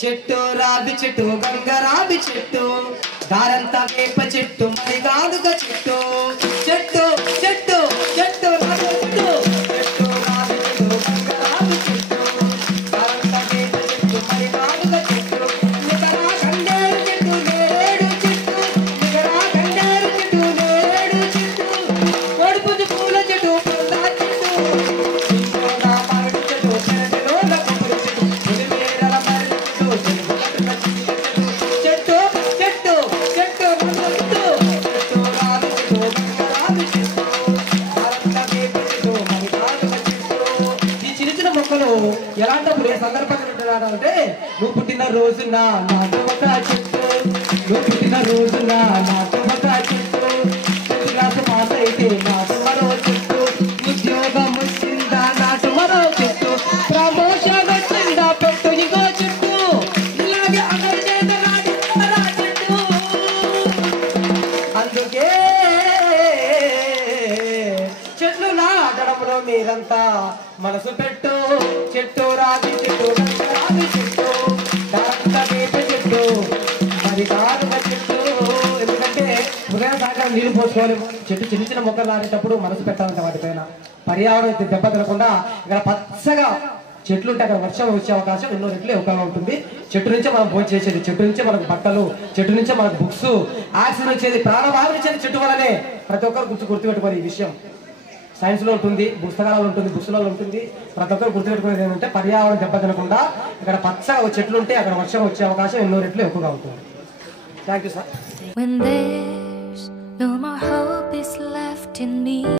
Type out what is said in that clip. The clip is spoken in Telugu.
చెట్టు రావి చెట్టు గంగరావి చెట్టు దారంతా వేప చెట్టు మరి కాదుగా చెట్టు చెట్టు చెట్టు చెట్టు రావి చెట్టు చెట్టు రావి చెట్టు గంగరావి చెట్టు దారంతా వేప చెట్టు మరి కాదుగా చెట్టు నిగరా గంగేరు చెట్టు నేరేడు చెట్టు నిగరా గంగేరు చెట్టు నేరేడు చెట్టు కోడిపుంజు పూల చెట్టు పొందా చెట్టు ఇంకోనా మరడి చెట్టు చెరటిలోన కొబ్బరి చెట్టు ఉరిమేరల మరడి చెట్టు చెట్టు చెట్టు చెట్టు చెట్టు రావి చెట్టు గంగరావి చెట్టు దారంతా వేప చెట్టు మరి కాదుగా చెట్టు. ఈ చిన్న చిన్న మొక్కలు ఎలాంటప్పుడు ఏ సందర్భంగా ఉంటున్నాడంటే నువ్వు పుట్టిన రోజున నాకు ఒక చెట్టు నువ్వు పుట్టిన రోజున నాకు ఒక చెట్టు చెట్టు క్లాసు పాస్ అయితే నాకు మరో చెట్టు ఉద్యోగం వచ్చిందా నాటు మరో చెట్టు ప్రమోషన్ వచ్చిందా పెట్టు ఇంకో చెట్టు ఇలాగే అందరి చేత నాటి మరో చెట్టు. అందుకే చెట్లు నాటడంలో మీరంతా మనసు పెట్టు చెట్టు రావి చెట్టు రావి చెట్టు దారంతా వేప చెట్టు మరి కాదుగా చెట్టు. ఎందుకంటే ఉదయం సాయంత్రం నీళ్లు పోసుకోవాలి. చెట్టు చిన్న చిన్న మొక్కలు నాటేటప్పుడు మనసు పెట్టాలంటే వాటిపైన పర్యావరణం దెబ్బ తినకుండా ఇక్కడ పచ్చగా చెట్లు ఉంటే అక్కడ వర్షం వచ్చే అవకాశం ఎన్నో రెట్లు ఎక్కువగా ఉంటుంది. చెట్టు నుంచే మనం భోజనం చేసేది, చెట్టు నుంచే మనకు బట్టలు, చెట్టు నుంచే మనకు బుక్స్, ఆక్సిజన్ వచ్చేది, ప్రాణవాయువు వచ్చేది చెట్టు వల్లనే. ప్రతి ఒక్కరు గుర్తుపెట్టుకోవాలి ఈ విషయం. సైన్స్ లో ఉంటుంది, పుస్తకాలలో ఉంటుంది, బుక్స్లలో ఉంటుంది. ప్రతి ఒక్కరు గుర్తుపెట్టుకునేది ఏంటంటే పర్యావరణం దెబ్బ తినకుండా ఇక్కడ పచ్చగా చెట్లు ఉంటే అక్కడ వర్షం వచ్చే అవకాశం ఎన్నో రెట్లు ఎక్కువగా ఉంటుంది. Thank you sir.